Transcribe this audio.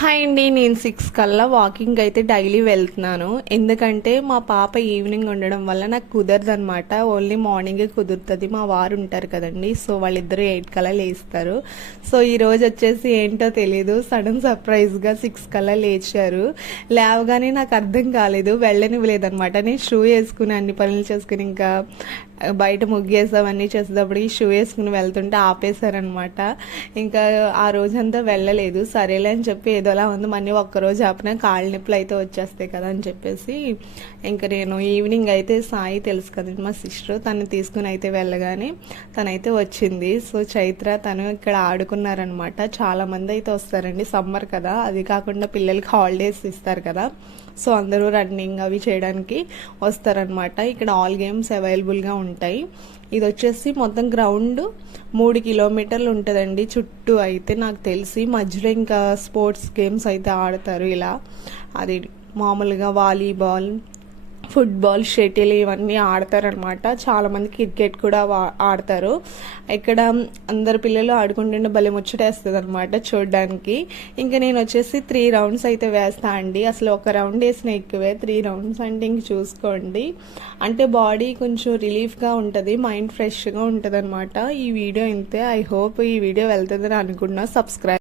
Hi అండి, నేను 6 కల్లా వాకింగ్ అయితే డైలీ వెళ్తున్నాను. ఎందుకంటే మా పాప ఈవినింగ్ ఉండడం వల్ల నాకు కుదరదు అనమాట. ఓన్లీ మార్నింగే కుదురుతుంది. మా వారు ఉంటారు కదండి, సో వాళ్ళిద్దరూ 8 కల్లా లేస్తారు. సో ఈ రోజు వచ్చేసి ఏంటో తెలీదు, సడన్ సర్ప్రైజ్గా 6 కల్లా లేచారు. లేవగానే నాకు అర్థం కాలేదు, వెళ్ళనివ్వలేదనమాట. నేను షూ వేసుకుని అన్ని పనులు చేసుకుని ఇంకా బయట ముగ్గేసి అవన్నీ చేసేటప్పుడు ఈ షూ వేసుకుని వెళ్తుంటే ఆపేశారనమాట. ఇంకా ఆ రోజంతా వెళ్ళలేదు. సరేలే అని చెప్పి ఏదోలా ఉంది, మళ్ళీ ఒక్కరోజు ఆపినా కాళ్ళ నొప్పులు అయితే వచ్చేస్తాయి కదా అని చెప్పేసి ఇంకా నేను ఈవినింగ్ అయితే సాయి తెలుసు కదండి మా సిస్టర్, తను తీసుకుని అయితే వెళ్ళగానే తనైతే వచ్చింది. సో చైత్ర తను ఇక్కడ ఆడుకున్నారనమాట. చాలా మంది అయితే వస్తారండి, సమ్మర్ కదా, అది కాకుండా పిల్లలకి హాలిడేస్ ఇస్తారు కదా, సో అందరూ రన్నింగ్ అవి చేయడానికి వస్తారనమాట. ఇక్కడ ఆల్ గేమ్స్ అవైలబుల్గా ఉంటాయి. ఇది వచ్చేసి మొత్తం గ్రౌండ్ 3 కిలోమీటర్లు ఉంటుందండి చుట్టూ. అయితే నాకు తెలిసి మధ్యలో ఇంకా స్పోర్ట్స్ గేమ్స్ అయితే ఆడతారు. ఇలా అది మామూలుగా వాలీబాల్, ఫుట్బాల్, షటిల్ ఇవన్నీ ఆడతారనమాట. చాలామంది క్రికెట్ కూడా ఆడతారు. ఇక్కడ అందరు పిల్లలు ఆడుకుంటుంటే భలే ముచ్చటేస్తుంది అనమాట చూడడానికి. ఇంకా నేను వచ్చేసి 3 రౌండ్స్ అయితే వేస్తా అండి. అసలు ఒక రౌండ్ వేసిన ఎక్కువే, 3 రౌండ్స్ అంటే ఇంక చూసుకోండి. అంటే బాడీ కొంచెం రిలీఫ్గా ఉంటుంది, మైండ్ ఫ్రెష్గా ఉంటుంది అనమాట. ఈ వీడియో ఇంతే. ఐ హోప్ ఈ వీడియో వెళ్తుందని అనుకున్నా. సబ్స్క్రైబ్.